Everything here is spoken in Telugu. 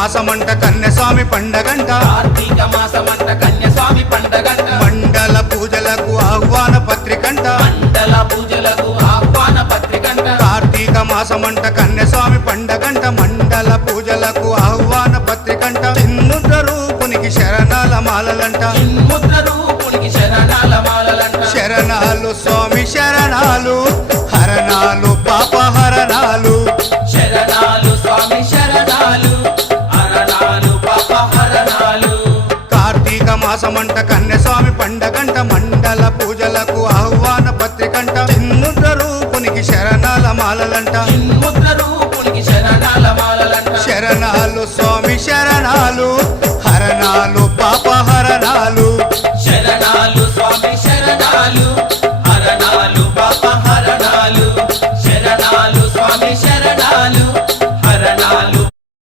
మాసమంట కన్యస్వామి పండగంట కార్తీక మాసమంట కన్యస్వామి పండగంట మండల పూజలకు ఆహ్వాన పత్రికంట మండల పూజలకు ఆహ్వాన పత్రికంట కార్తీక మాసమంట కన్యస్వామి పండగంట మండల పూజలకు ఆహ్వాన పత్రికంట చిన్ముద్ర రూపునికి శరణాల మాలలంట ముద్ర రూపునికి శరణాల మాలలంట శరణాలు స్వామి శరణాలు హరణాలు పాపహరణాలు శరణాలు స్వామి శరణాలు హరణాలు పాపహరణాలు కార్తీక మాసమంట కన్యస్వామి పండగంట